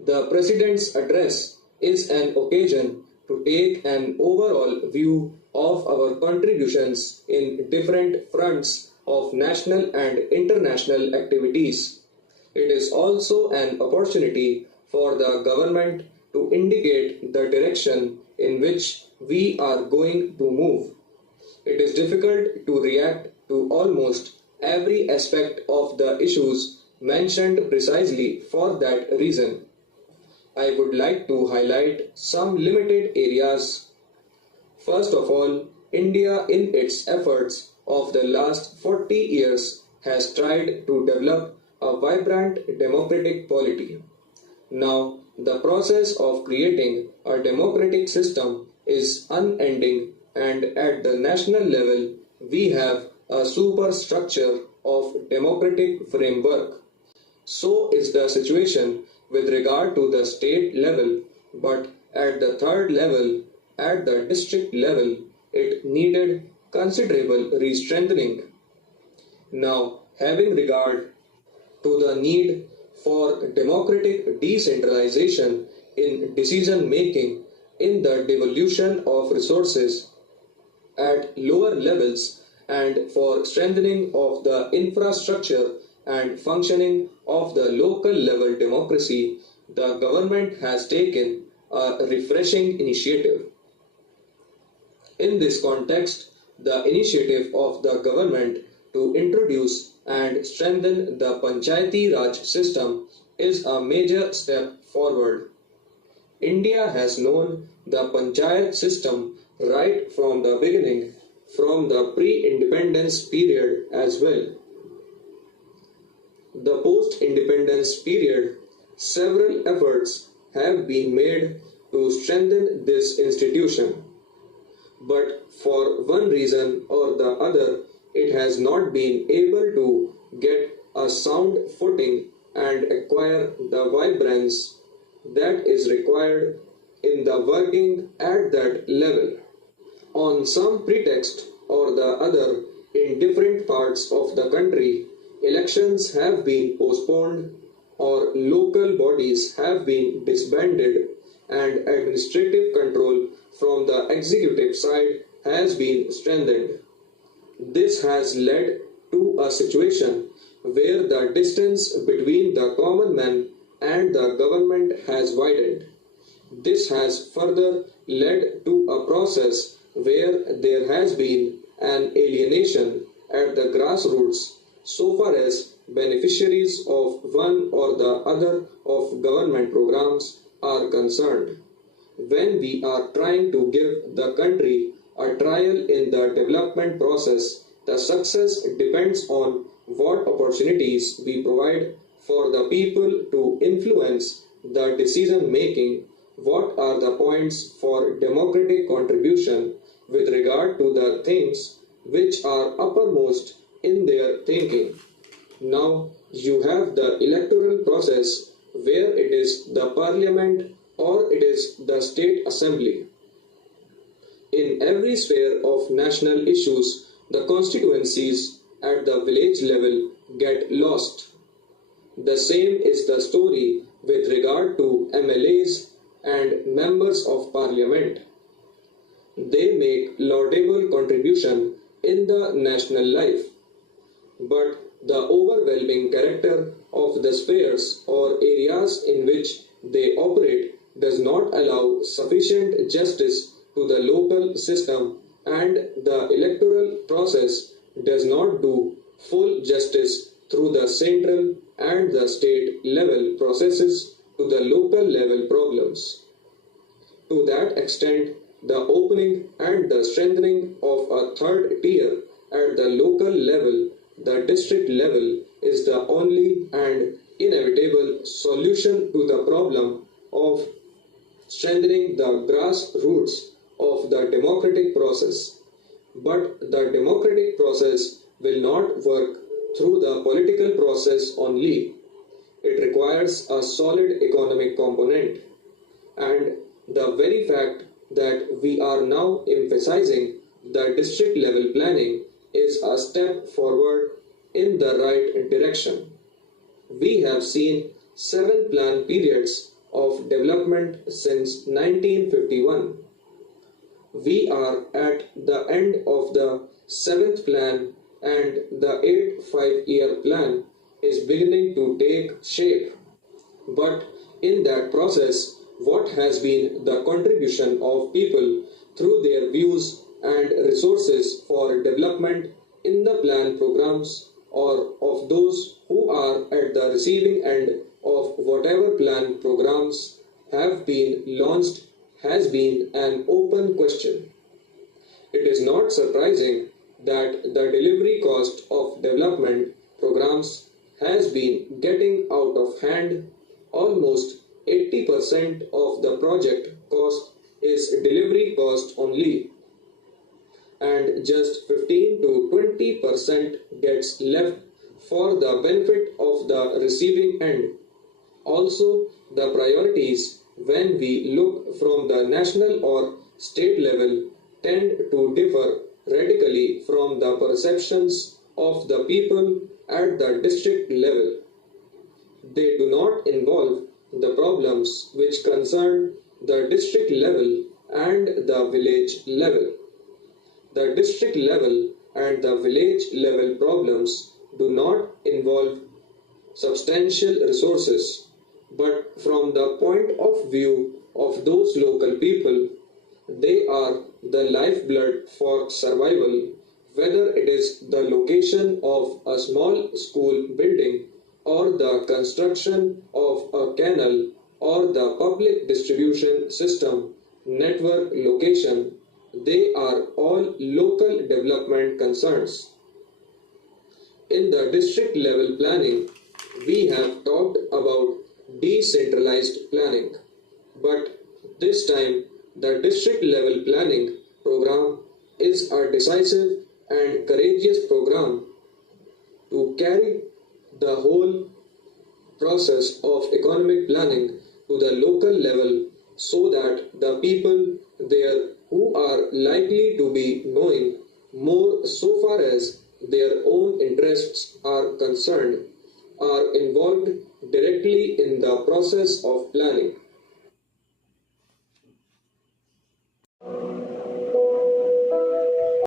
The President's address is an occasion to take an overall view of our contributions in different fronts of national and international activities. It is also an opportunity for the government to indicate the direction in which we are going to move. It is difficult to react to almost every aspect of the issues mentioned precisely for that reason. I would like to highlight some limited areas. First of all, India, in its efforts of the last 40 years, has tried to develop a vibrant democratic polity. Now, the process of creating a democratic system is unending, and at the national level, we have a superstructure of democratic framework. So is the situation with regard to the state level, but at the third level, at the district level, it needed considerable re-strengthening. Now, having regard to the need for democratic decentralization in decision making in the devolution of resources at lower levels and for strengthening of the infrastructure and functioning of the local level democracy, the government has taken a refreshing initiative. In this context, the initiative of the government to introduce and strengthen the Panchayati Raj system is a major step forward. India has known the Panchayat system right from the beginning, from the pre-independence period as well. The post-independence period, several efforts have been made to strengthen this institution. But for one reason or the other, it has not been able to get a sound footing and acquire the vibrance that is required in the working at that level. On some pretext or the other, in different parts of the country, elections have been postponed or local bodies have been disbanded and administrative control from the executive side has been strengthened. This has led to a situation where the distance between the common man and the government has widened. This has further led to a process where there has been an alienation at the grassroots so far as beneficiaries of one or the other of government programs are concerned. When we are trying to give the country a trial in the development process, the success depends on what opportunities we provide for the people to influence the decision making. What are the points for democratic contribution with regard to the things which are uppermost in their thinking? Now you have the electoral process where it is the parliament or it is the state assembly. In every sphere of national issues, the constituencies at the village level get lost. The same is the story with regard to MLAs and members of parliament. They make laudable contribution in the national life, but the overwhelming character of the spheres or areas in which they operate does not allow sufficient justice to the local system, and the electoral process does not do full justice through the central and the state level processes to the local level problems. To that extent, the opening and the strengthening of a third tier at the local level, the district level, is the only and inevitable solution to the problem of strengthening the grassroots of the democratic process. But the democratic process will not work through the political process only. It requires a solid economic component. And the very fact that we are now emphasizing the district level planning is a step forward in the right direction. We have seen 7 plan periods of development since 1951. We are at the end of the seventh plan, and the eighth 5-year plan is beginning to take shape. But in that process, what has been the contribution of people through their views and resources for development in the plan programs, or of those who are at the receiving end of whatever plan programs have been launched, has been an open question. It is not surprising that the delivery cost of development programs has been getting out of hand. Almost 80% of the project cost is delivery cost only, and just 15 to 20% gets left for the benefit of the receiving end. Also, the priorities when we look from the national or state level tend to differ radically from the perceptions of the people at the district level. They do not involve the problems which concern the district level and the village level. The district level and the village level problems do not involve substantial resources, but from the point of view of those local people, they are the lifeblood for survival, whether it is the location of a small school building, or the construction of a canal, or the public distribution system network location. They are all local development concerns. In the district level planning, we have talked about decentralized planning, but this time the district level planning program is a decisive and courageous program to carry the whole process of economic planning to the local level, so that the people there who are likely to be knowing more so far as their own interests are concerned are involved directly in the process of planning.